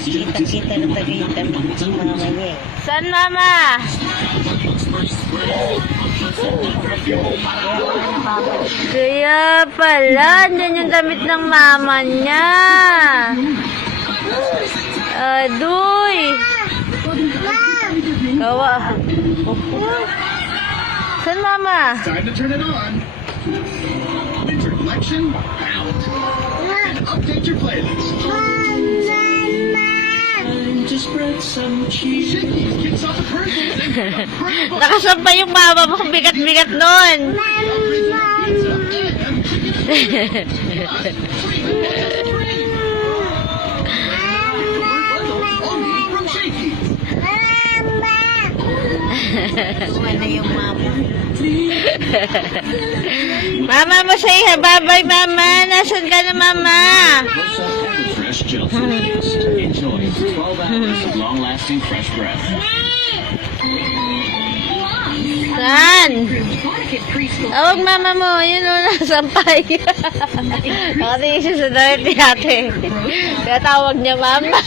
Kita-kita na tagitan ng mama niya. Saan, mama? Kaya pala, yan yung damit ng mama niya. Aduy. Kawa. Saan, mama? Time to turn it on. Winter collection out. And update your playlist. Time to spread some cheese. Shakey's kicks off the person. Nakasampay yung mama mo. Bigat-bigat nun. From Shakey's. Ano yung mama? Mama mo say bye-bye, mama. Nasaan ka na, mama? Fresh gel toothpaste. Enjoy 12 hours of long-lasting fresh breath. Saan? Awag mama mo. Yun o, nasampay. Nakatingin siya sa damit ni ate. Kaya tawag niya, mama.